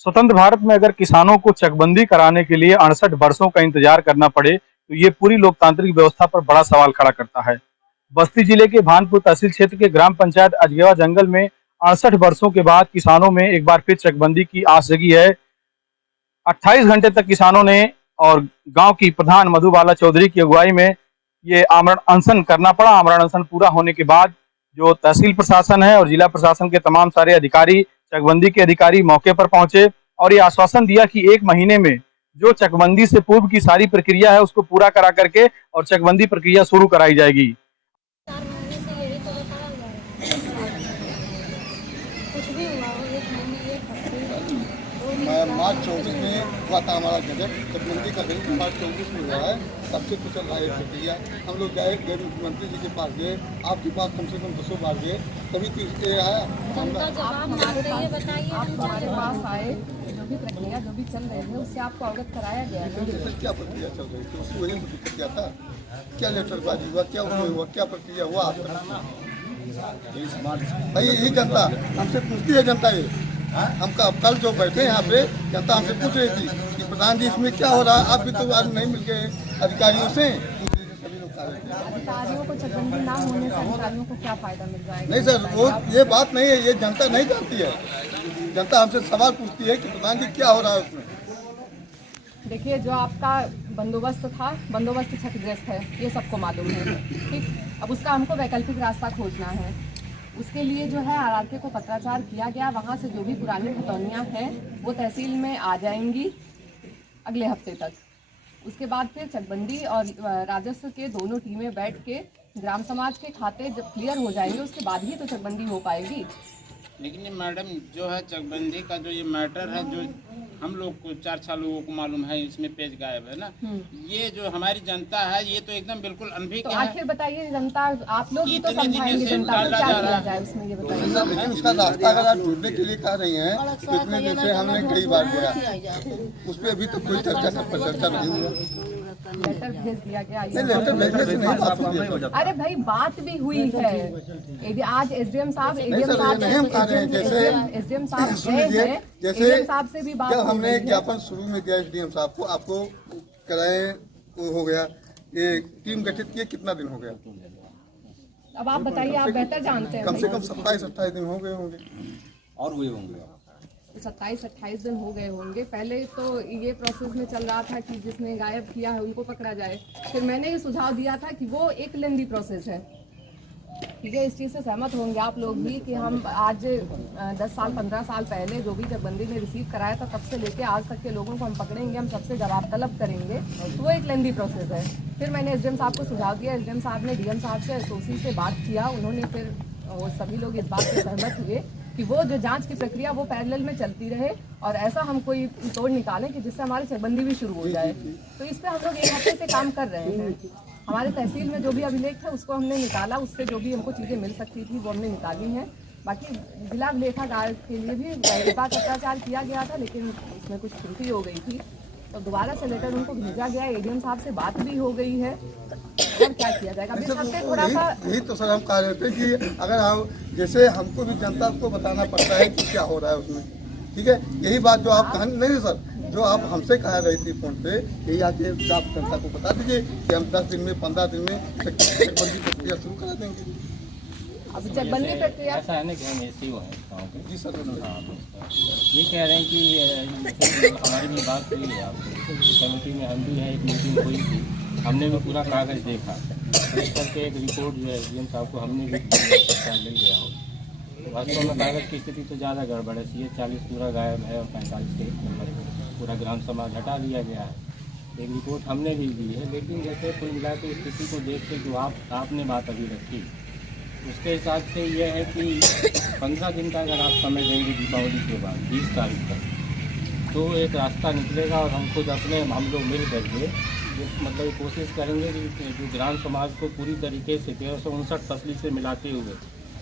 स्वतंत्र भारत में अगर किसानों को चकबंदी कराने के लिए 68 वर्षों का इंतजार करना पड़े तो ये पूरी लोकतांत्रिक व्यवस्था पर बड़ा सवाल खड़ा करता है। बस्ती जिले के भानपुर तहसील क्षेत्र के ग्राम पंचायत अजगेवा जंगल में 68 वर्षों के बाद किसानों में एक बार फिर चकबंदी की आस जगी है। 28 घंटे तक किसानों ने और गांव की प्रधान मधुबाला चौधरी की अगुवाई में ये आमरण अनशन करना पड़ा। आमरण अनशन पूरा होने के बाद जो तहसील प्रशासन है और जिला प्रशासन के तमाम सारे अधिकारी, चकबंदी के अधिकारी मौके पर पहुंचे और ये आश्वासन दिया कि 1 महीने में जो चकबंदी से पूर्व की सारी प्रक्रिया है उसको पूरा करा करके और चकबंदी प्रक्रिया शुरू कराई जाएगी। 4 महीने से यही तो बताया जा रहा है। कुछ भी हुआ हो 1 महीने 1 हफ्ते मार्च 24 में हुआ था हमारा बजट। चकबंदी का बजट मार्च 24 में हुआ है। तब से तो चल रहा है प्रक्रिया। हम लोग गए मुख्यमंत्री जी के पास गए, आपके पास कम से कम 200 बार गए, तभी तो ये आया। जनता जवाब मांग रही है, बताइए आप हमारे पास आए, जो भी प्रक्रिया जो भी चल रही है उससे आपको अवगत कराया गया है। सर क्या प्रक्रिया चल रही थी, उसकी वजह से दिक्कत क्या था, क्या लेटरबाजी हुआ, क्या उसमें हुआ, क्या प्रक्रिया हुआ आप भाई यही जनता हमसे पूछती है। जनता ये हम कल जो बैठे यहाँ पे जनता हमसे पूछ रही थी कि प्रधान जी इसमें क्या हो रहा है, आप भी तो आज नहीं मिल गए अधिकारियों से। सभी लोग अधिकारियों को चकबंदी ना होने से अधिकारियों को क्या फायदा मिल जाएगा? नहीं सर, वो ये बात नहीं है, ये जनता नहीं जानती है। जनता हमसे सवाल पूछती है कि प्रधान जी क्या हो रहा है उसमें। देखिए, जो आपका बंदोबस्त था, बंदोबस्त क्षतिग्रस्त है, ये सबको मालूम है। ठीक, अब उसका हमको वैकल्पिक रास्ता खोजना है। उसके लिए जो है आरआरके को पत्राचार किया गया। वहाँ से जो भी पुरानी खतौनियाँ हैं वो तहसील में आ जाएंगी अगले हफ्ते तक। उसके बाद फिर चकबंदी और राजस्व के दोनों टीमें बैठ के ग्राम समाज के खाते जब क्लियर हो जाएंगे उसके बाद ही तो चकबंदी हो पाएगी। लेकिन ये मैडम जो है चकबंदी का जो ये मैटर है, जो हम लोग को 4 लोगों को मालूम है, इसमें पेज गायब है ना, ये जो हमारी जनता है ये तो एकदम बिल्कुल अनभिज्ञ तो है। आखिर बताइए जनता, आप लोग ही तो इतने समझाएंगे दिनों से जनता को, डाला क्या जा रहा किया है। जाए उसमें, ये बताइए। लेकिन उसका रास्ता अगर आप ढूंढने के लिए कह रही हैं तो इतने दिन से हमने कई बार गया, उस पर अभी तो कोई चर्चा नहीं हुआ। लेटर भेज दिया गया। नहीं, लेटर भेजने से नहीं बात होती है। अरे भाई, बात भी हुई है। आज एसडीएम साहब नहीं सर, ये नहीं हम कह रहे हैं। जैसे एसडीएम साहब सुन लीजिए, जैसे एसडीएम साहब से भी बात जब हो हमने गई है। ज्ञापन शुरू में दिया एसडीएम साहब को, आपको कराए वो हो गया, ये टीम गठित किए कितना दिन हो गया? अब आप बताइए, आप बेहतर जानते हैं। कम से कम 27-28 दिन हो गए होंगे और हुए होंगे। 27-28 दिन हो गए होंगे। पहले तो ये प्रोसेस में चल रहा था कि जिसने गायब किया है उनको पकड़ा जाए। फिर मैंने ये सुझाव दिया था कि वो एक लेंदी प्रोसेस है। ठीक है, इस चीज़ से सहमत होंगे आप लोग भी कि हम आज 10 साल 15 साल पहले जो भी चकबंदी में रिसीव कराया था तब से लेके आज तक के लोगों को हम पकड़ेंगे, हम सबसे जवाब तलब करेंगे, तो वो एक लेंदी प्रोसेस है। फिर मैंने एसडीएम साहब को सुझाव दिया, एसडीएम साहब ने डीएम साहब से, एसओसी से बात किया। उन्होंने फिर वो सभी लोग इस बात से सहमत हुए कि वो जो जांच की प्रक्रिया वो पैरेलल में चलती रहे और ऐसा हम कोई तोड़ निकालें कि जिससे हमारी चकबंदी भी शुरू हो जाए। तो इस पर हम लोग 1 हफ्ते से काम कर रहे हैं। हमारे तहसील में जो भी अभिलेख था उसको हमने निकाला, उससे जो भी हमको चीज़ें मिल सकती थी वो हमने निकाली हैं। बाकी जिला लेखाकार के लिए भी पत्राचार किया गया था, लेकिन उसमें कुछ त्रुटि हो गई थी, तो दोबारा से लेटर उनको भेजा गया। एडीएम साहब से बात भी हो गई है, और क्या किया जाएगा अभी हफ्ते थोड़ा सा। यही तो सर हम कह रहे थे कि अगर हम जैसे हमको भी जनता को बताना पड़ता है कि क्या हो रहा है उसमें। ठीक है, यही बात जो आप कहा नहीं सर, जो आप हमसे कह रही थी फोन पे, यही आके आप जनता को बता दीजिए कि हम 10 दिन में 15 दिन में चकबंदी प्रक्रिया शुरू करा देंगे। अभी चकबंदी प्रक्रिया ऐसा है ना कि हम ऐसे ही हैं गाँव के। जी सर, ये कह रहे हैं कि हमारी भी बात हुई है आपको कमेटी में, हम भी हैं, एक मीटिंग हुई थी, हमने भी पूरा कागज़ देखा, इस करके एक रिपोर्ट जो है डीएम साहब को हमने भी मिल गया हो। तो वास्तव में कागज़ की स्थिति तो ज़्यादा गड़बड़ है। CH 40 पूरा गायब है और 45 के पूरा ग्राम समाज हटा दिया गया है। एक रिपोर्ट हमने भी दी है, लेकिन जैसे कुल मिला के स्थिति को देख के जो आपने बात अभी रखी, उसके हिसाब से यह है कि 15 दिन का अगर आप समय देंगे दीपावली के बाद 20 तारीख तक, तो एक रास्ता निकलेगा और हम खुद अपने हम लोग मिल करके मतलब कोशिश करेंगे कि जो ग्राम समाज को पूरी तरीके से 1359 फसली से मिलाते हुए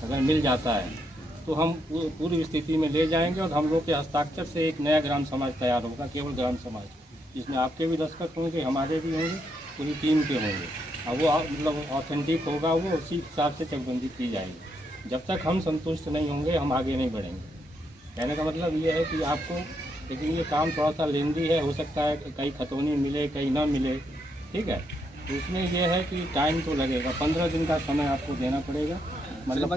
अगर मिल जाता है तो हम पूरी स्थिति में ले जाएंगे और हम लोग के हस्ताक्षर से एक नया ग्राम समाज तैयार होगा, केवल ग्राम समाज, जिसमें आपके भी दस्तखत होंगे, हमारे भी होंगे, पूरी टीम के होंगे, और वो मतलब ऑथेंटिक होगा, वो उसी हिसाब से चकबंदी की जाएगी। जब तक हम संतुष्ट नहीं होंगे हम आगे नहीं बढ़ेंगे। कहने का मतलब ये है कि आपको लेकिन ये काम थोड़ा सा लेंदी है, हो सकता है कहीं खतौनी मिले कहीं ना मिले, ठीक है। तो उसमें ये है कि टाइम तो लगेगा, 15 दिन का समय आपको देना पड़ेगा, मतलब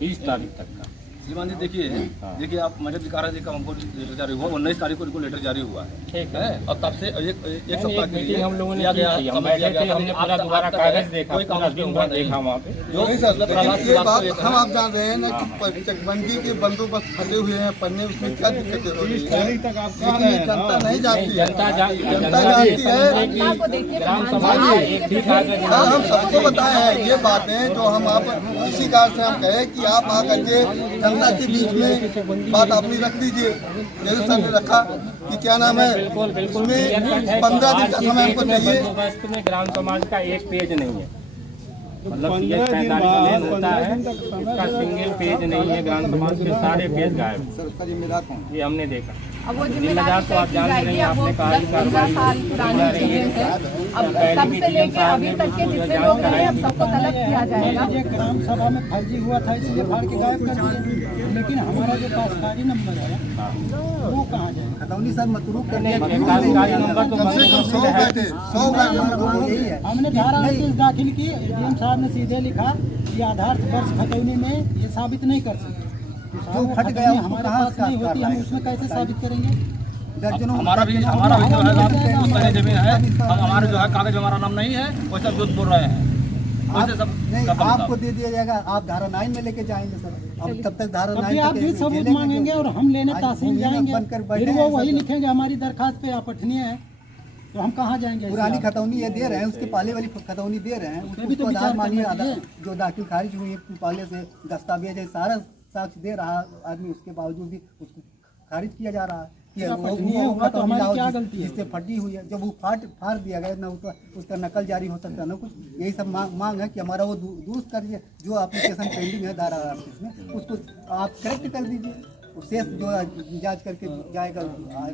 20 तारीख तक का। श्रीमान जी देखिए आप मदद दिखा रहे थे कि हमको लेटर जारी हुआ, 19 तारीख को इनको लेटर जारी हुआ है, ठीक है। और तब से एक सप्ताह के लिए हम लोगों ने किया गया, हम समय दिया बैठे थे, गया, हमने पूरा दोबारा कागज देखा, कोई पूरा कागज दिन हुआ भर नहीं। देखा वहाँ पे। जो नहीं सर, प्रहलाद लेकिन ये बात श्रीवास्तव हम आप जान रहे हैं ना कि चकबंदी के बंदोबस्त फंसे हुए हैं पन्ने, उसमें क्या दिक्कतें हो रही है, लेकिन ये जनता नहीं जाती है, जनता जनता ये जानती है। समझे कि ग्राम समाज में एक भी कागज हाँ, हम सबको बताए हैं ये बातें, जो हम आप इसी कारण से हम कहे कि आप आकर के जनता के बीच में बात अपनी रख दीजिए, जैसे सर ने रखा कि क्या नाम है, बिल्कुल बिल्कुल उसमें 15 दिन का समय हमको चाहिए। बंदोबस्त में ग्राम समाज का एक पेज नहीं है, मतलब 45 होता है, इसका सिंगल पेज नहीं है, ग्राम समाज के सारे पेज गायब हैं। ये हमने देखा। अब वो जिम्मेदार जिम्मेदारी तो आप जान रहे हैं, अब वो आपने कहा कि 10-15 साल पुरानी चीजें हैं। अब तब से लेके अभी तक के जितने लोग रहे हैं, अब सबको तलब किया जाएगा। ये ग्राम सभा में फर्जी हुआ था, इसलिए फाड़ के गायब कर दिए। लेकिन हमारा जो काश्तकारी नंबर है वो कहाँ जाए? खतौनी सर मतरूक काश्तकारी नंबर तो कम से कम 100 बैठे 100 बैठे यही है। हमने धारा 29 दाखिल की, डीएम साहब ने सीधे लिखा कि आधार वर्ष खतौनी में ये साबित नहीं कर सकते। जो फट गया हमारे पास नहीं होती, हम उसमें कैसे साबित करेंगे? हमारा भी जो है पुश्तैनी जमीन है, हम हमारे जो है कागज में हमारा नाम नहीं है, वैसे झूठ बोल रहे हैं, वैसे सब आपको दे दिया जाएगा, आप धारा 9 में लेके जाएंगे सर। अब तब तक धारा 9 अभी आप भी सबूत मांगेंगे और हम लेने तहसील जाएंगे, फिर वो वही लिखेंगे हमारी दरखास्त पे अपठनीय है, तो हम कहाँ जाएंगे? पुरानी खतौनी ये दे रहे हैं, उसके पहले वाली खतौनी दे रहे हैं, भी तो उसको आधार विचार मानिए, करना चाहिए। जो दाखिल खारिज हुई है पहले से दस्तावेज है, सारा साक्ष्य दे रहा आदमी, उसके बावजूद भी उसको खारिज किया जा रहा है कि अपठनीय हुआ तो हमारी क्या गलती है? जिससे फटी हुई है, जब वो फाड़ दिया गया ना, उसका नकल जारी हो सकता है ना कुछ। यही सब मांग है कि हमारा वो दुरुस्त कर दीजिए, जो एप्लीकेशन पेंडिंग है धारा 38 में, उसको आप करेक्ट कर दीजिए। शेष जो जांच करके जाएगा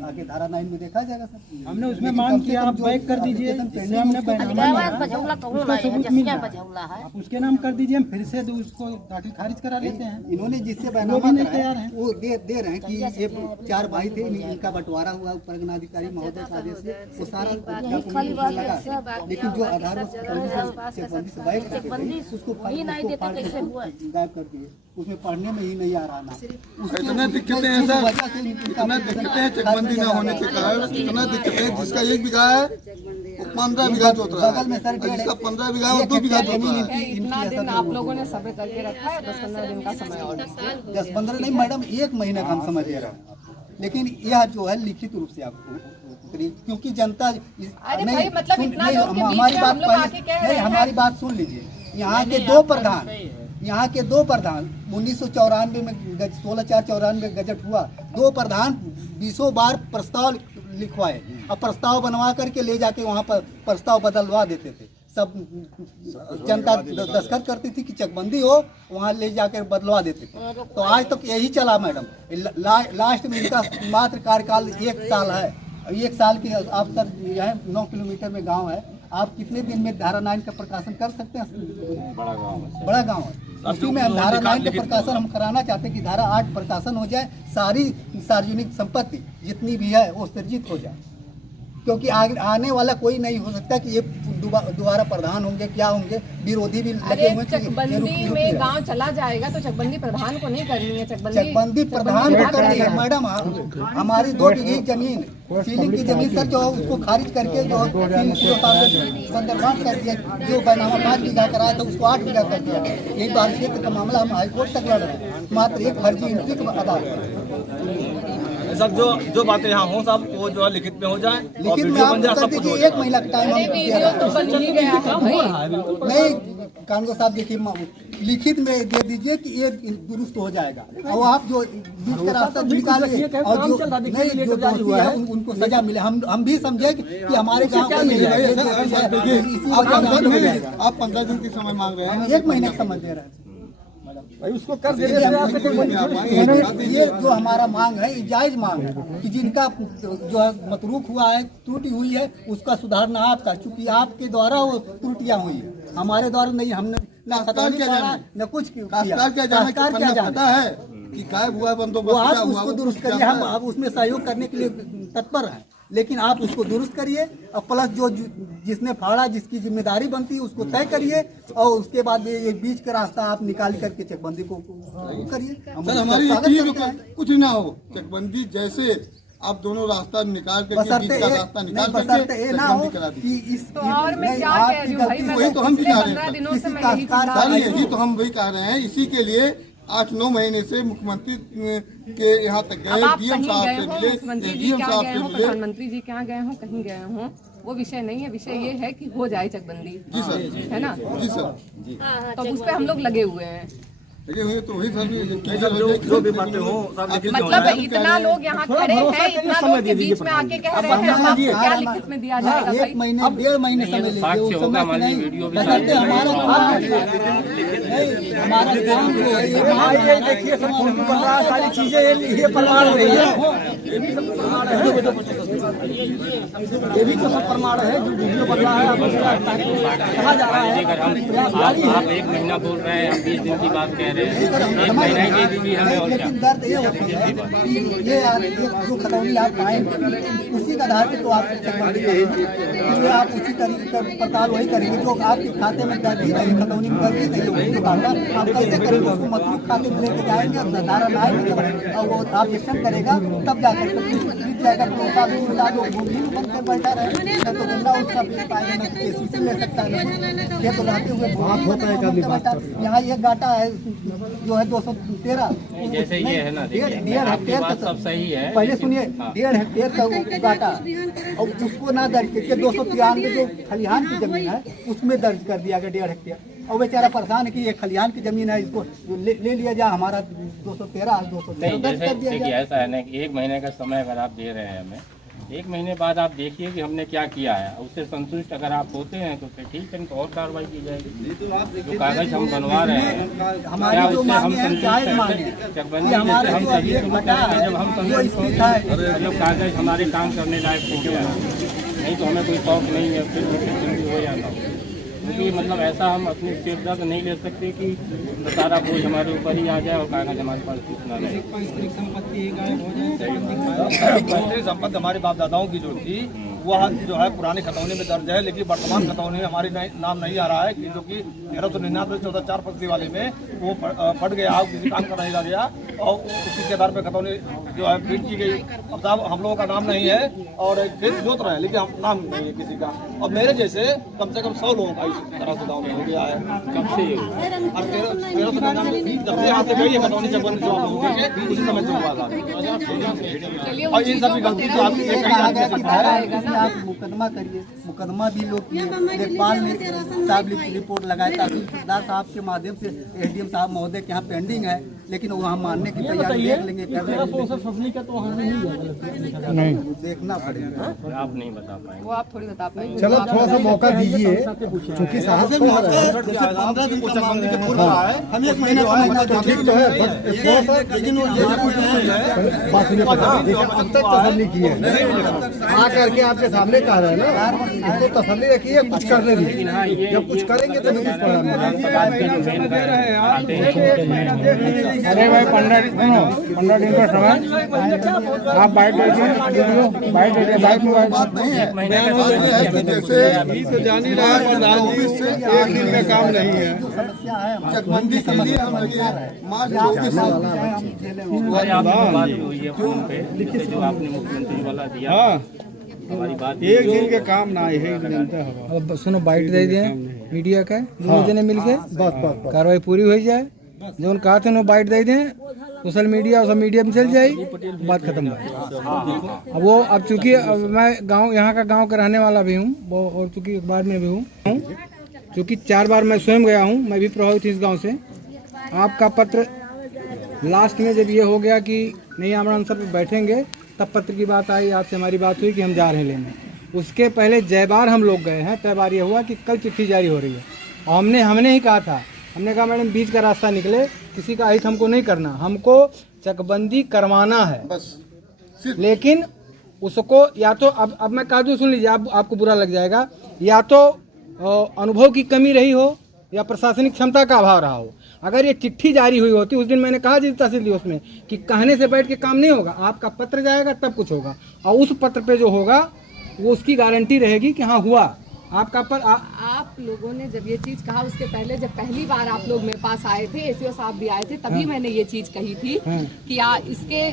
आगे धारा 9 में देखा जाएगा सर। हमने उसमें मांग किया, आप बैक कर दीजिए, इससे हमने बैनामा उसका सबूत मिल जाए, आप उसके नाम कर दीजिए, हम फिर से उसको दाखिल खारिज करा लेते हैं। इन्होंने जिससे वो बैनामा भी नहीं कराया, तैयार हैं। वो दे रहे हैं कि ये 4 भाई थे, इनका बंटवारा हुआ परगनाधिकारी महोदय के आदेश से, वो सारा लगा। लेकिन जो आधार चेकबंदी से बैठ करके उसको गायब कर दिए, उसमें पढ़ने में ही नहीं आ रहा ना। इतना दिक्कतें हैं सर, इतना दिक्कतें हैं चकबंदी न होने के कारण, इतना दिक्कतें हैं। जिसका 1 बीघा है वो 15 बीघा जोत रहा है, जिसका 15 बीघा और 2 बीघा जोत रहा है। इतना दिन आप लोगों ने सब्र करके रखा है, 10-15 दिन का समय और 10-15 नहीं मैडम, 1 महीने का हम समझ रहे हैं, लेकिन यह जो है लिखित रूप से आपको, क्योंकि जनता भाई, मतलब इतना लोग के बीच हमारी में बात हम लोग आके कह रहे नहीं, हैं। हमारी बात सुन लीजिए। यहाँ के दो प्रधान 1994 में 16/4/94 में गजट हुआ, 2 प्रधान 20 बार प्रस्ताव लिखवाए, अब प्रस्ताव बनवा करके ले जाके वहाँ पर प्रस्ताव बदलवा देते थे। सब जनता दस्तखत करती थी कि चकबंदी हो, वहाँ ले जाकर बदलवा देते थे। तो आज तक यही चला मैडम। लास्ट में इनका मात्र कार्यकाल 1 साल है। 1 साल की आप सर यहाँ 9 किलोमीटर में गांव है, आप कितने दिन में धारा 9 का प्रकाशन कर सकते हैं? बड़ा गांव है, उसी में हम धारा 9 का प्रकाशन हम कराना चाहते हैं कि धारा 8 प्रकाशन हो जाए, सारी सार्वजनिक संपत्ति जितनी भी है वो सृजित हो जाए, क्योंकि आने वाला कोई नहीं हो सकता कि ये दोबारा प्रधान होंगे, क्या होंगे, विरोधी भी लगे हुए। चकबंदी में गांव चला जाएगा तो चकबंदी प्रधान को नहीं करनी है, चकबंदी प्रधान को करनी है मैडम। हमारी 2 बीघी जमीन सीलिंग की जमीन सर जो उसको खारिज करके जो बंदरबांट कर दिया, जो बैनामा 5 बीघा कराया था उसको 8 बीघा कर दिया। एक बार क्षेत्र का मामला हम हाईकोर्ट तक लड़ रहे हैं, मात्र एक फर्जी एंट्री के आधार पर। सब जो बातें यहाँ हो सब वो जो है लिखित में हो जाए, लिखित में आप कर दीजिए, 1 महीना का टाइम हम दे रहे हैं। नहीं कानून साहब देखिए, लिखित में दे दीजिए कि ये दुरुस्त हो जाएगा, और आप जो बीच का रास्ता निकालिए और जो नहीं जो दोषी है उनको सजा मिले। हम भी समझे कि हमारे गाँव का आप 15 दिन की समय मांग रहे हैं, 1 महीने का समय दे रहे हैं उसको कर दे। ये जो हमारा मांग है, जायज मांग है कि जिनका जो है मतरूक हुआ है, त्रुटि हुई है, उसका सुधारना आपका, चूंकि आपके द्वारा वो त्रुटियां हुई है, हमारे द्वारा नहीं। हमने ना कुछ कि गायब हुआ है वो बंदोबस्त आप क्या हुआ, उसको वो दुरुस्त क्या करिए, हम हुआ है? आप उसमें सहयोग करने के लिए तत्पर हैं, लेकिन आप उसको दुरुस्त करिए और प्लस जो जिसने फाड़ा जिसकी जिम्मेदारी बनती है उसको तय करिए और उसके बाद ये बीच का रास्ता आप निकाल करके चकबंदी को करिए। हम सर उसका हमारी स्वागत ये करते हैं। कुछ ना हो, चकबंदी जैसे आप दोनों रास्ता निकाल करके बीच बशर्ते का ये रास्ता नहीं, निकाल बशर्ते करके ये ना हो चकबंदी करा कि दीजिए। इस तो और मैं नहीं, क्या कह आपकी रही हूँ भाई, गलती मैं वही तो हम भी पिछले कह रहे हैं 15 सर। दिनों से किसी मैं का यही कार- चिल्ला सर रही यही हूँ। तो हम वही कह रहे हैं, इसी के लिए 8-9 महीने से मुख्यमंत्री के यहाँ तक अब गए, आप डीएम कहीं साहब गए से हो, मिले, मुख्यमंत्री जी डीएम क्या साहब गए से हो, मिले। प्रधानमंत्री जी क्या गए हो, कहीं गए हो, वो विषय नहीं है। विषय ये है कि हो जाए चकबंदी, जी सर, है ना। जी सर, तो उस पे हम लोग लगे हुए हैं। लगे हुए तो वही सर जो भी बातें हो सब लिखित में मतलब होना है। इतना लोग यहाँ खड़े हैं, इतना लोग के बीच में आके कह रहे हैं अब आपको क्या लिखित में दिया जाएगा भाई। एक महीने 1.5 महीने समय लीजिए, साक्ष्य उस होगा, समय से मान लीजिए नहीं, वीडियो भी बशर्ते साक्ष्य हमारा होगा। काम नहीं, हमारा काम जो है ये देखिए सब फोटो बन रहा है, सारी चीजें ये प्रमाण रही है, ये भी सब प्रमाण है, ये भी तो सब प्रमाण है जो वीडियो बन रहा है। अब उसका कहा जा रहा है अगर हम आप 1 महीना बोल रहे हैं, आप 20 दिन की बात कह रहे हैं, 1 महीना ही दे दीजिए हमें और क्या। लेकिन दर्द ये होती है कि ये जो खतौनी आप पाएंगे उसी का आधार पे तो आप चकबंदी करेंगे, इसलिए आप उसी तरीके का पड़ताल वही करेंगे जो आपके खाते में दर्ज ही नहीं, खतौनी में दर्ज ही नहीं होगी तो खाता आप कैसे करेंगे, उसको मतलब खाते में लेके जाएंगे, धारा लाएंगे जब और वो ऑब्जेक्शन करेगा तब जाकर बीच जाकर तो साथ मिला दो भूमि में बंद कर बैठा रहे, न तो गंदा उसका बीच पाएगा, न केसीसी ले सकता है, न खेत लगाते हुए भूमि में बैठा। यहाँ ये गाटा है जो है 213, जैसे ये है ना, देखिए, डेढ़ आपकी हेक्टेयर बात का सब सही है। पहले सुनिए, हाँ। 1.5 हेक्टेयर का वो गाटा और उसको ना दर्ज करके 293 जो खलिहान की जमीन है उसमें दर्ज कर दिया गया 1.5 हेक्टेयर। और बेचारा परेशान है कि ये खलिहान की जमीन है, इसको ले लिया जाए, हमारा 213 नहीं, दर्ज जैसे कर दिया देखिए गया। ऐसा है ना कि 1 महीने का समय अगर आप दे रहे हैं हमें, 1 महीने बाद आप देखिए कि हमने क्या किया है, उससे संतुष्ट अगर आप होते हैं तो फिर ठीक है, नहीं तो और कार्रवाई की जाएगी। जो कागज हम बनवा रहे हैं क्या हमारी जो उससे हम मांगे हैं संतुष्ट जायज हैं? मांगे हैं कि चकबंदी जैसे हमारे हम जो सभी ये शुरू घटा करेंगे है जब हम जो संतुष्ट स्थित होंगे, है जब कागज हमारे काम करने लायक हो गया, नहीं तो हमें कोई शौक नहीं है फिर वो चकबंदी हो जाता हो। क्योंकि मतलब ऐसा हम अपनी स्टेटदा तो नहीं ले सकते कि सारा बोझ हमारे ऊपर ही आ जाए और कागज हमारे पास सूचना नहीं। पैतृक संपत्ति हमारे बाप दादाओं की जो थी वह जो है पुरानी खतौनी में दर्ज है, लेकिन वर्तमान खतौनी में हमारे नाम नहीं आ रहा है कि जो कि 1399 14 वाले में वो फट गया, किसी काम का नहीं लग गया और उसी के आधार पर खतौनी जो है फीड की गई। अब साहब हम लोगों का नाम नहीं है और खेत जोत रहे हैं लेकिन हम नाम नहीं है किसी का, और मेरे जैसे कम से कम 100 लोगों का इस तरह से गाँव में हो गया है। कब से ये अब 1399 जब से यहाँ से गई है खतौनी से बंद जो आप लोगों के उसी समय से हुआ था। चलिए और उन इन चीजों सभी को गलती तेरे को आप मुंह ये से कहीं कहा नहीं जा कर सकता है है। आप मुकदमा करिए, मुकदमा भी लोग किए, लेखपाल ने साहब रिपोर्ट लगाए, तहसीलदार साहब के माध्यम से एसडीएम साहब महोदय के यहाँ पेंडिंग है, लेकिन वो हम मानने की तैयारी देख लेंगे, कर लेंगे, देखना पड़ेगा। आप नहीं बता पाएंगे। वो आप थोड़ी बता पाएंगे। चलो थोड़ा सा मौका दीजिए, क्योंकि साहब जैसे 15 दिन का चकबंदी के पूर्व रहा है, हम 1 महीना का महीना दे ठीक तो है, बस थोड़ा सा लेकिन वो ये बात सुनिए, अब तक तसल्ली की है, आ करके आपके सामने कह रहे हैं ना, इसको तसल्ली रखिए, कुछ करने दीजिए, जब कुछ करेंगे तो नहीं अरे भाई 15 दिन का समय आप बाइट दीजिए, बाइट दीजिए, बाइट में बात नहीं है। बात ये है कि जैसे जान ही रहा है, एक दिन का काम नहीं है। समस्या है चकबंदी के लिए हम लगे मार्च 24 और आपकी बात भी हुई है फोन पे, जैसे जो आपने मुख्यमंत्री वाला दिया हमारी बात एक दिन के काम ना है। अब सुनो बाइट दे दिए मीडिया का, दोनों जने मिलके बस कार्रवाई पूरी हो जाए, जो उन कहा था बाइट दे दें, सोशल मीडिया और सब मीडिया में चल जाए, बात खत्म है। अब वो अब चूंकि अब मैं गांव यहाँ का गांव का रहने वाला भी हूँ, वो और चूंकि अखबार में भी हूँ, चूँकि 4 बार मैं स्वयं गया हूँ, मैं भी प्रभावित इस गांव से। आपका पत्र लास्ट में जब ये हो गया कि नहीं आमरण सब बैठेंगे, तब पत्र की बात आई, आपसे हमारी बात हुई कि हम जा रहे हैं लेने। उसके पहले जय बार हम लोग गए हैं, तय बार ये हुआ कि कल चिट्ठी जारी हो रही है, और हमने ही कहा था, हमने कहा मैडम बीच का रास्ता निकले, किसी का अहित हमको नहीं करना, हमको चकबंदी करवाना है, बस लेकिन उसको या तो अब मैं कहा दूँ, सुन लीजिए, आपको बुरा लग जाएगा, या तो अनुभव की कमी रही हो या प्रशासनिक क्षमता का अभाव रहा हो। अगर ये चिट्ठी जारी हुई होती, उस दिन मैंने कहा जिस तहसील दिवस में कि कहने से बैठ के काम नहीं होगा, आपका पत्र जाएगा तब कुछ होगा, और उस पत्र पे जो होगा वो उसकी गारंटी रहेगी कि हाँ हुआ आपका पर आप लोगों ने जब ये चीज कहा, उसके पहले जब पहली बार आप लोग मेरे पास आए थे, एसईओ साहब भी आए थे, तभी मैंने ये चीज कही थी कि इसके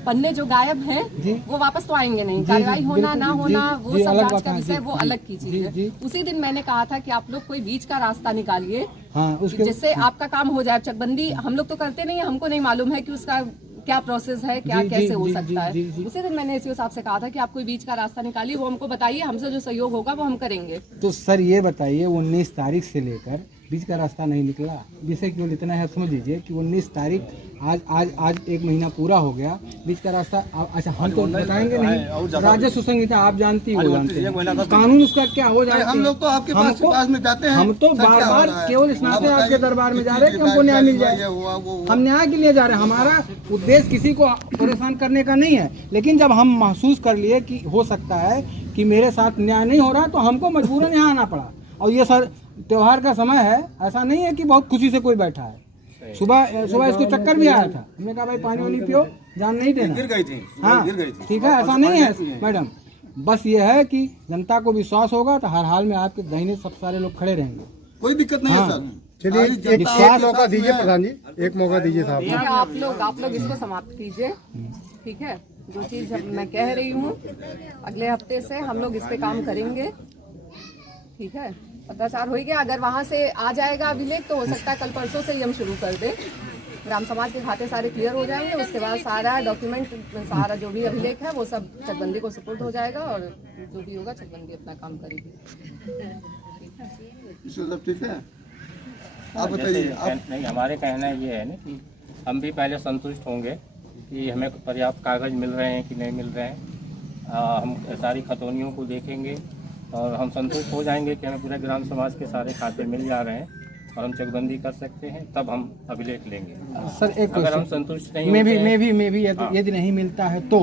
पन्ने जो गायब हैं वो वापस तो आएंगे नहीं, कार्रवाई होना ना होना वो सब जांच का विषय, वो अलग की चीज है। उसी दिन मैंने कहा था कि आप लोग कोई बीच का रास्ता निकालिए जिससे आपका काम हो जाए। चकबंदी हम लोग तो करते नहीं है, हमको नहीं मालूम है कि उसका क्या प्रोसेस है, क्या कैसे हो सकता है। उसी दिन मैंने एसईओ साहब से कहा था कि आप कोई बीच का रास्ता निकालिए, वो हमको बताइए, हमसे जो सहयोग होगा वो हम करेंगे। तो सर ये बताइए 19 तारीख से लेकर बीच का रास्ता नहीं निकला, विषय केवल इतना है, समझ लीजिए कि 19 तारीख आज 1 महीना पूरा हो गया, बीच का रास्ता। अच्छा हम तो बताएंगे नहीं, राजस्व संहिता आप जानती हो, कानून उसका क्या हो जाए, हम लोग तो आपके पास में जाते हैं, हम तो बार बार केवल इस नाते आपके दरबार में जा रहे हैं कि हमको न्याय मिल जाए। हम न्याय के लिए जा रहे हैं, हमारा उद्देश्य किसी को परेशान करने का नहीं है, लेकिन जब हम महसूस कर लिए कि हो सकता है कि मेरे साथ न्याय नहीं हो रहा तो हमको मजबूरन यहाँ आना पड़ा। और ये सर त्योहार का समय है, ऐसा नहीं है कि बहुत खुशी से कोई बैठा है। सुबह इसको चक्कर भी आया था, हमने कहा भाई पानी वानी पियो, जान नहीं देना, गिर गई थी। हाँ ठीक है, ऐसा नहीं है मैडम। बस ये है कि जनता को विश्वास होगा तो हर हाल में आपके दाहिने सब सारे लोग खड़े रहेंगे, कोई दिक्कत नहीं है सर। चलिए एक मौका दीजिए प्रधान जी, एक मौका दीजिए साहब। आप लोग इसको समाप्त कीजिए, ठीक है। जो चीज मैं कह रही हूँ, अगले हफ्ते से हम लोग इस पे काम करेंगे, ठीक है। पत्राचार हो गया, अगर वहाँ से आ जाएगा अभिलेख तो हो सकता है कल परसों से ही हम शुरू कर दें। ग्राम समाज के खाते सारे क्लियर हो जाएंगे, उसके बाद सारा डॉक्यूमेंट, सारा जो भी अभिलेख है वो सब चकबंदी को सपोर्ट हो जाएगा, और जो भी होगा चकबंदी अपना काम करेगी। ठीक है, आप बताइए। नहीं, हमारे कहना ये है ना कि हम भी पहले संतुष्ट होंगे कि हमें पर्याप्त कागज मिल रहे हैं कि नहीं मिल रहे हैं। हम सारी खतौनियों को देखेंगे और हम संतुष्ट हो जाएंगे कि हमें पूरे ग्राम समाज के सारे खाते मिल जा रहे हैं और हम चकबंदी कर सकते हैं, तब हम अभिलेख लेंगे। सर एक अगर हम संतुष्ट नहीं मैं भी यदि नहीं मिलता है तो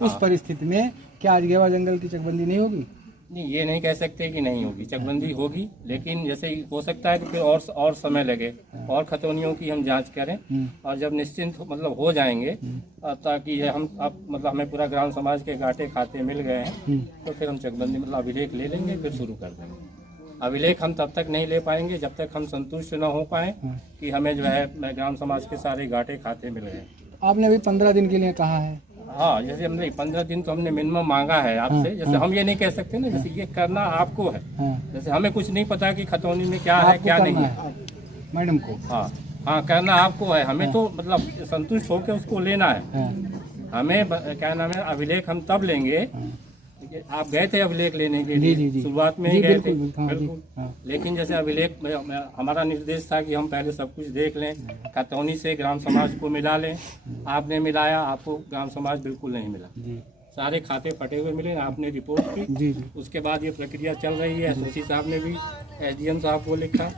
उस परिस्थिति में क्या अजगेवा जंगल की चकबंदी नहीं होगी? नहीं, ये नहीं कह सकते कि नहीं होगी, चकबंदी होगी, लेकिन जैसे हो सकता है कि फिर और समय लगे और खतौनियों की हम जांच करें, और जब निश्चिंत मतलब हो जाएंगे ताकि हम अब मतलब हमें पूरा ग्राम समाज के गांठे खाते मिल गए हैं तो फिर हम चकबंदी मतलब अभिलेख ले लेंगे, फिर शुरू कर देंगे। अभिलेख हम तब तक नहीं ले पाएंगे जब तक हम संतुष्ट न हो पाए कि हमें जो है ग्राम समाज के सारे गांठे खाते मिल गए। आपने अभी 15 दिन के लिए कहा है। हाँ, जैसे हमने 15 दिन तो हमने मिनिमम मांगा है आपसे। जैसे हम ये नहीं कह सकते ना, जैसे ये करना आपको है। जैसे हमें कुछ नहीं पता कि खतौनी में क्या है क्या नहीं है, मैडम को। हाँ करना आपको है, हमें तो मतलब संतुष्ट होकर उसको लेना है। हमें क्या नाम है, अभिलेख हम तब लेंगे, आप गए थे अभिलेख लेने के लिए, शुरुआत में ही गए थे बिल्कुल, लेकिन जैसे अभिलेख हमारा निर्देश था कि हम पहले सब कुछ देख लें, खतौनी से ग्राम समाज को मिला लें। आपने मिलाया, आपको ग्राम समाज बिल्कुल नहीं मिला, सारे खाते फटे हुए मिले। आपने रिपोर्ट की, उसके बाद ये प्रक्रिया चल रही है। एसओसी साहब ने भी एसडीएम साहब को लिखा,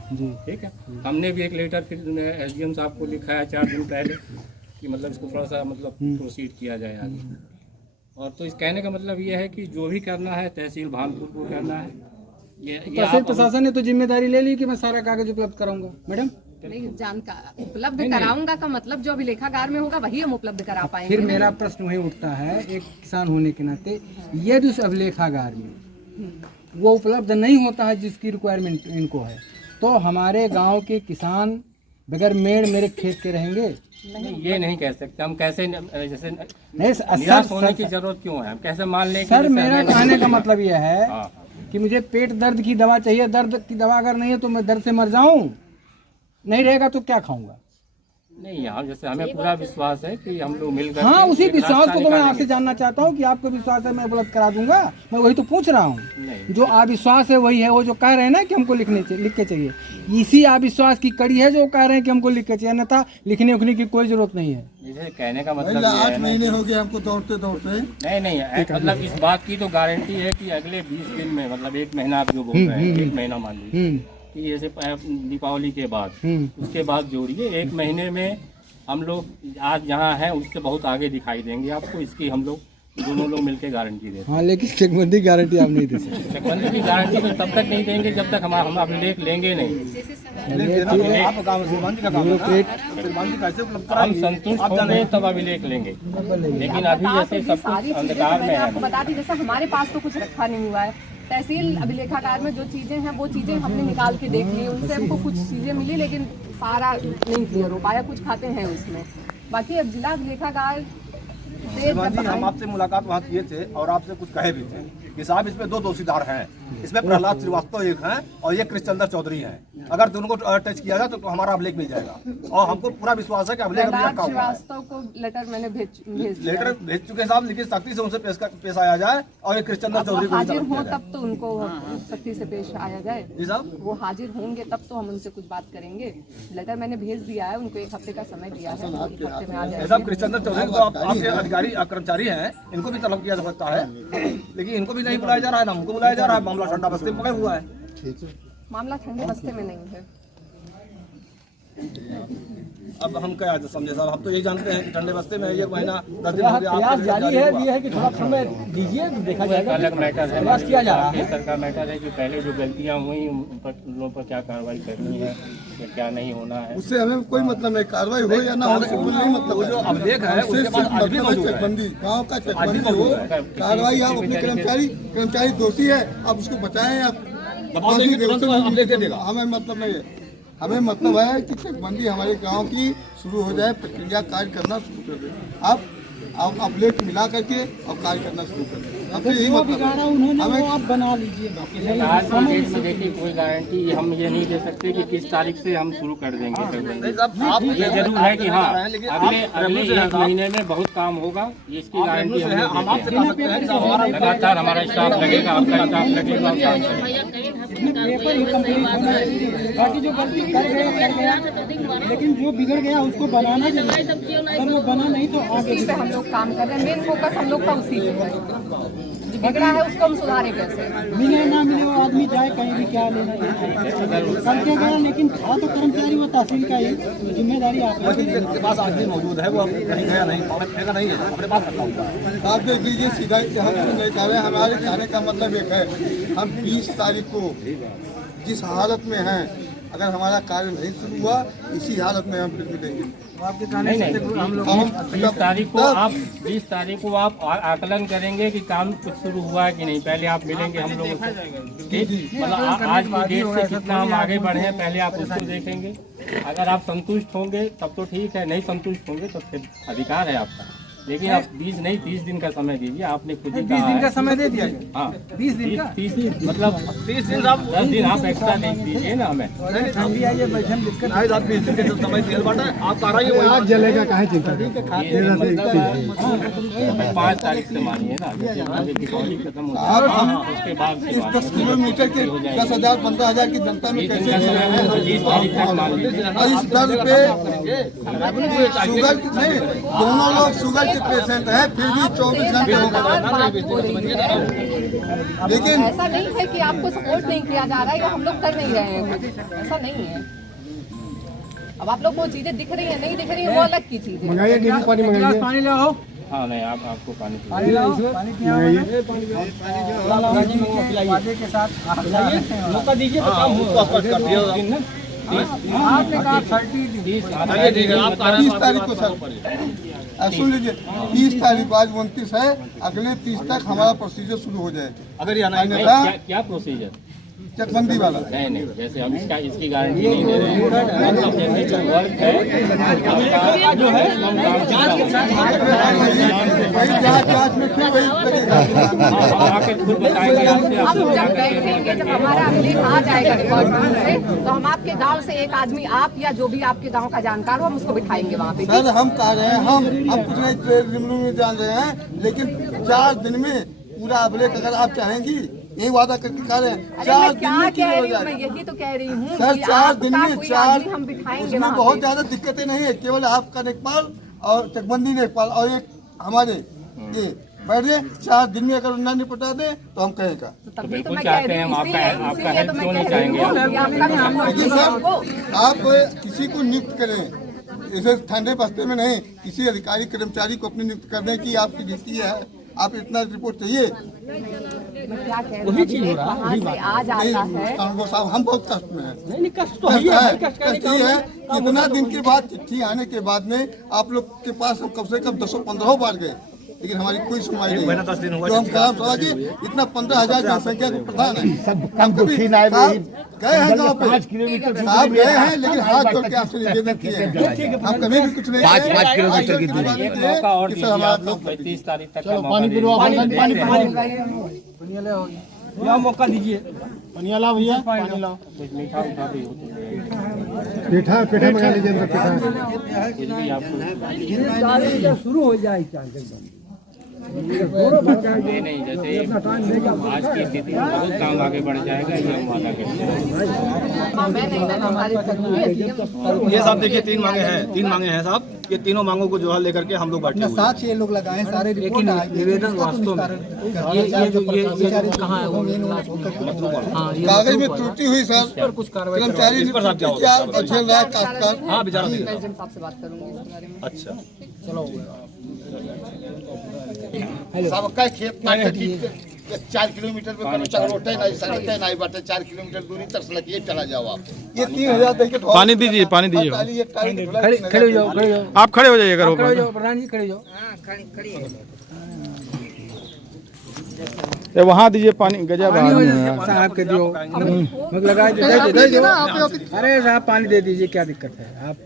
ठीक है। हमने भी एक लेटर फिर एसडीएम साहब को लिखा है 4 दिन पहले कि मतलब इसको थोड़ा सा मतलब प्रोसीड किया जाए आगे। और तो इस कहने का मतलब ये है कि जो भी करना है तहसील भानपुर को करना है। तहसील प्रशासन ने तो जिम्मेदारी ले ली कि मैं सारा कागज उपलब्ध कराऊंगा। मैडम नहीं, जानकार उपलब्ध कराऊंगा का मतलब जो अभिलेखागार में होगा वही हम उपलब्ध करा पाएंगे। फिर मेरा प्रश्न वही उठता है, एक किसान होने के नाते, यदि उस अभिलेखागार में वो उपलब्ध नहीं होता है जिसकी रिक्वायरमेंट इनको है, तो हमारे गाँव के किसान बगैर मेड़ मेरे खेत के रहेंगे? नहीं, ये नहीं कह सकते हम। कैसे जैसे नहीं निराश होने की जरूरत क्यों है, हम कैसे मान लें? सर मेरा कहने का मतलब यह है कि मुझे पेट दर्द की दवा चाहिए, दर्द की दवा अगर नहीं है तो मैं दर्द से मर जाऊं, नहीं रहेगा तो क्या खाऊंगा? नहीं, हम जैसे हमें पूरा विश्वास है कि हम लोग मिलकर। हाँ, उसी विश्वास को तो मैं आपसे जानना चाहता हूँ कि आपको विश्वास है मैं उपलब्ध करा दूंगा। मैं वही तो पूछ रहा हूँ। जो अविश्वास है वही है, वो जो कह रहे हैं ना कि हमको लिख के चाहिए, इसी अविश्वास की कड़ी है जो कह रहे हैं कि हमको लिख के चाहिए, अन्यथा लिखने उखने की कोई जरूरत नहीं है। जैसे कहने का मतलब 8 महीने हो गए हमको दौड़ते दौड़ते। नहीं, मतलब इस बात की तो गारंटी है कि अगले 20 दिन में, मतलब 1 महीना आप जो बोल रहे हैं, 1 महीना मान लीजिए कि जैसे दीपावली के बाद, उसके बाद जोड़िए 1 महीने में हम लोग आज जहाँ हैं उससे बहुत आगे दिखाई देंगे आपको। इसकी हम लोग दोनों लोग मिलकर गारंटी देते हैं। हाँ, लेकिन चकबंदी गारंटी आप नहीं दे सकते। चकबंदी की गारंटी तो तब तक नहीं देंगे जब तक हम अभिलेख लेंगे नहीं। आप काम श्रीमान जी का काम है, श्रीमान जी कैसे उपलब्ध हम कराएंगे? संतुष्ट होंगे तब अभिलेख लेंगे, लेकिन अभी जैसे सब कुछ अंधकार में मैंने है। आपको बता दी, जैसे हमारे पास तो कुछ रखा नहीं हुआ है। तहसील अभिलेखागार में जो चीजें हैं वो चीजें हमने निकाल के देख ली, उनसे हमको कुछ चीजें मिली, लेकिन सारा नहीं क्लियर हो पाया, कुछ खाते हैं उसमें। बाकी अब जिला अभिलेखागार से श्रीमान जी हम आपसे मुलाकात वहाँ किए थे और आपसे कुछ कहे भी थे कि साहब इसमें 2 दोषीदार हैं, इसमें प्रहलाद श्रीवास्तव एक हैं और ये कृष्णचंद्र चौधरी हैं। अगर दोनों को टच किया जाए तो हमारा अभिलेख मिल जाएगा और हमको पूरा विश्वास है कि अभिलेख अभी रखा हुआ है। श्रीवास्तव को लेटर मैंने भेज लेटर भेज चुके साहब, लेकिन सख्ती से उनसे पेश आया जाए और ये कृष्णचंद्र चौधरी को हाजिर हो तब तो उनको सख्ती से पेश आया जाए। जी साहब, वो हाजिर होंगे तब तो हम उनसे कुछ बात करेंगे। लेटर मैंने भेज दिया है, उनको 1 हफ्ते का समय दिया है, 1 हफ्ते में आ जाएगा। साहब कृष्णचंद्र चौधरी को आपके अधिकारी कर्मचारी हैं, इनको भी तलब किया जा सकता है, लेकिन इनको भी नहीं बुलाया जा रहा है, ना हमको बुलाया जा रहा है। मामला ठंडा बस्ती में पकड़ हुआ है। मामला ठंडे बस्ते में नहीं है। अब हम क्या समझे साहब, हम तो यही जानते हैं कि ठंडे बस्ते में 1 महीना 10 दिन हो गया। प्रयास जारी है, ये है कि थोड़ा समय दीजिए, देखा जाएगा। अलग मैटर है, प्रयास किया जा रहा है। सर का मैटर है कि पहले जो गलतियां हुई उन लोगों पर क्या कार्रवाई करनी है, क्या नहीं होना है। उससे हमें कोई मतलब नहीं, कार्रवाई हो या ना हो, उससे कोई नहीं मतलब। जो अभिलेख है उसके उससे बाद आज भी मतलब मौजूद है। चकबंदी, गाँव का चकबंदी हो, कार्रवाई आप अपने कर्मचारी दोषी है, आप उसको बचाएं, आप दबाव देंगे तुरंत अभिलेख दे देगा। हमें मतलब नहीं है, हमें मतलब है कि चकबंदी हमारे गांव की शुरू हो जाए, प्रक्रिया कार्य करना शुरू कर दें। आप अभिलेख मिला करके और कार्य करना शुरू कर दें। अब यही मतलब हमें आप बना लीजिए। आज की डेट में देखिए कोई गारंटी हम ये नहीं दे सकते कि किस तारीख से हम शुरू कर देंगे चकबंदी। आप ये जरूर है कि हाँ अगले 1 महीने में बहुत काम होगा, इसकी गारंटी हम आपसे कह सकते हैं कि हमारा लगातार हमारा स्टाफ लगेगा, आपका स्टाफ लगेगा और काम करेगा। पेपर ही कंप्लीट होना चाहिए। बाकी जो गलती कर गया, लेकिन जो बिगड़ गया उसको बनाना चाहिए। अगर वो बना नहीं तो आगे उसी पे हम लोग काम कर रहे हैं। मेन फोकस हम लोग का उसी पे है। जो बिगड़ा है उसको हम सुधारें कैसे। मिले ना मिले वो आदमी जाए कहीं भी, क्या लेना करके गया, लेकिन था तो कर्मचारी वो तहसील का ही, जिम्मेदारी आपकी। के पास आज भी मौजूद है, वो अब कहीं गया नहीं, फेंका नहीं है, अपने पास रखा हुआ है। आप देख लीजिए, सीधा हम नहीं कह रहे हैं, हमारे कहने का मतलब एक है, हम 20 तारीख को जिस हालत में हैं, अगर हमारा कार्य नहीं शुरू हुआ, इसी हालत में हम फिर मिलेंगे। नहीं हम लोग 20 तारीख को आप आकलन करेंगे कि काम कुछ शुरू हुआ है कि नहीं। पहले आप मिलेंगे हम लोगों से, मतलब आज की डेट से कितना हम आगे बढ़े हैं पहले आप उसको देखेंगे। अगर आप संतुष्ट होंगे तब तो ठीक है, नहीं संतुष्ट होंगे तो फिर अधिकार है आपका। लेकिन आप 20 नहीं 30 दिन का समय दीजिए, आपने खुद ही 20 दिन का समय दे दिया। हाँ 20 दिन का 30 दिन मतलब 30 दिन आप 10 दिन आप एक्स्ट्रा दे दीजिए ना हमें। ठंडी आई है, बैठन दिक्कत नहीं साहब, 20 दिन के जो समय दिया बाटा आप कार्रवाई वही आज जलेगा काहे चिंता कर। 5 तारीख से मानिए ना, जैसे दीपावली खत्म हो और हम जाए उसके बाद इस 10 किलोमीटर के 10,000 15,000 की जनता में कैसे जी रहे हैं? 20 तारीख तक मान लीजिए। और इस दर पे शुगर नहीं, दोनों लोग शुगर के पेशेंट हैं, फिर भी 24 घंटे लेकिन ऐसा नहीं है कि आपको सपोर्ट नहीं किया जा रहा है या हम लोग कर नहीं रहे हैं कुछ, ऐसा नहीं है। अब आप लोग को चीजें दिख रही है नहीं दिख रही है, वो अलग की चीज है। मंगाइए, नींबू पानी मंगाइए। पानी लाओ, हाँ नहीं आपको पानी पानी लाओ, पानी वादे के साथ मौका दीजिए तो काम हो। स्पष्ट कर दिया। आपने कहा 30 30 तारीख को सर सुन लीजिए, 30 तारीख को, आज 29 है, अगले 30 तक हमारा प्रोसीजर शुरू हो जाए। अगर ये नहीं क्या प्रोसीजर चकबंदी वाला नहीं जैसे हम इसकी गारंटी नहीं दे रहे हैं, मतलब जैसे जो वर्क है आपका जो है हम वही जांच में फिर वही लगेगा। आके खुद बताएंगे आपसे, हम जब बैठेंगे, जब हमारा अभिलेख आ जाएगा डिपार्टमेंट से, तो हम आपके गांव से एक आदमी, आप या जो भी आपके गांव का जानकार हो, हम उसको बिठाएंगे वहाँ पे। सर हम कह रहे हैं, हम कुछ नहीं रिमरू में जान रहे हैं, लेकिन 4 दिन में पूरा अभिलेख अगर आप चाहेंगी, यही वादा करके कह रहे हैं, 4 दिन में कह हो रही हूँ, जाए। मैं यही तो कह रही हूँ सर कि 4 दिन आपका में कोई 4 आदमी हम बिठाएंगे उसमें वहाँ बहुत पे। ज्यादा दिक्कतें नहीं है, केवल आपका लेखपाल और चकबंदी लेखपाल और एक हमारे ये बैठ जाए। 4 दिन में अगर ना निपटा दे तो हम कहेगा। तभी तो बिल्कुल मैं चाहते कह हैं रही हम, हूँ, आपका इसीलिए हेल्प तो मैं क्यों नहीं कह रही हूँ चाहेंगे कि आपका काम हम लेकिन आपको सर आप किसी को नियुक्त करें, इसे ठंडे बस्ते में नहीं, किसी अधिकारी कर्मचारी को अपनी नियुक्त कर दें कि आपकी ड्यूटी है आप इतना रिपोर्ट चाहिए मैं क्या कह रही हूँ, वहाँ से आ जाता है। कानून साहब हम बहुत कष्ट में हैं। नहीं कष्ट तो है ही है, कष्ट का कष्ट ये है कि इतना दिन के बाद चिट्ठी आने के बाद में आप लोग के पास हम कम से कम 10-15 बार गए, लेकिन हमारी कोई सुनवाई नहीं महीना 10 दिन हुआ जो हम ग्राम सभा की इतना 15,000 जनसंख्या के प्रधान है, हम कभी गए हैं गाँव पे, साहब गए हैं, लेकिन हाथ जोड़ के आपसे निवेदन किए हैं, हम कभी भी कुछ नहीं 5 किलोमीटर की दूरी। एक मौका और दीजिए आप लोग, 35 तारीख तक का मौका दीजिए। यहाँ मौका दीजिए। पनिया लाओ भैया, पानी लाओ। कुछ मीठा उठा भी हो तो पेठा पेठा मंगा लीजिए अंदर पेठा। कुछ भी आपको शुरू हो जाए क्या ये नहीं, जैसे आज की स्थिति में बहुत काम आगे बढ़ जाएगा, ये हम वादा करते हैं। मैं नहीं ना हमारी ये साहब देखिए 3 मांगे हैं साहब, ये तीनों मांगों को जो है लेकर के हम लोग बैठे हुए हैं। साथ ये लोग लगाए सारे रिपोर्ट निवेदन वास्तव में ये कहाँ है वो? कागज में त्रुटि हुई सर, कुछ कार्रवाई कर्मचारी ने त्रुटि किया और झेल रहा है काश्तकार। हाँ बेचारा मैं देगा। एजेंट साहब से बात करूंगी इसके बारे में। अच्छा सब का खेत ना 4 किलोमीटर पे कोनो चक्रोटे नहीं सकते नहीं बाटे 4 किलोमीटर दूरी तक सड़किए चला जाओ आप। ये 3,000 देके पानी दीजिए, पानी दीजिए। खड़े हो जाओ, खड़े हो जाओ, आप खड़े हो जाइए, अगर खड़े हो जाओ, प्रधान जी खड़े हो जाओ। ये वहाँ दीजिए पानी, गजब आदमी है। साहब के जो मग लगा दे दो। अरे साहब पानी दे दीजिए, क्या दिक्कत है? आप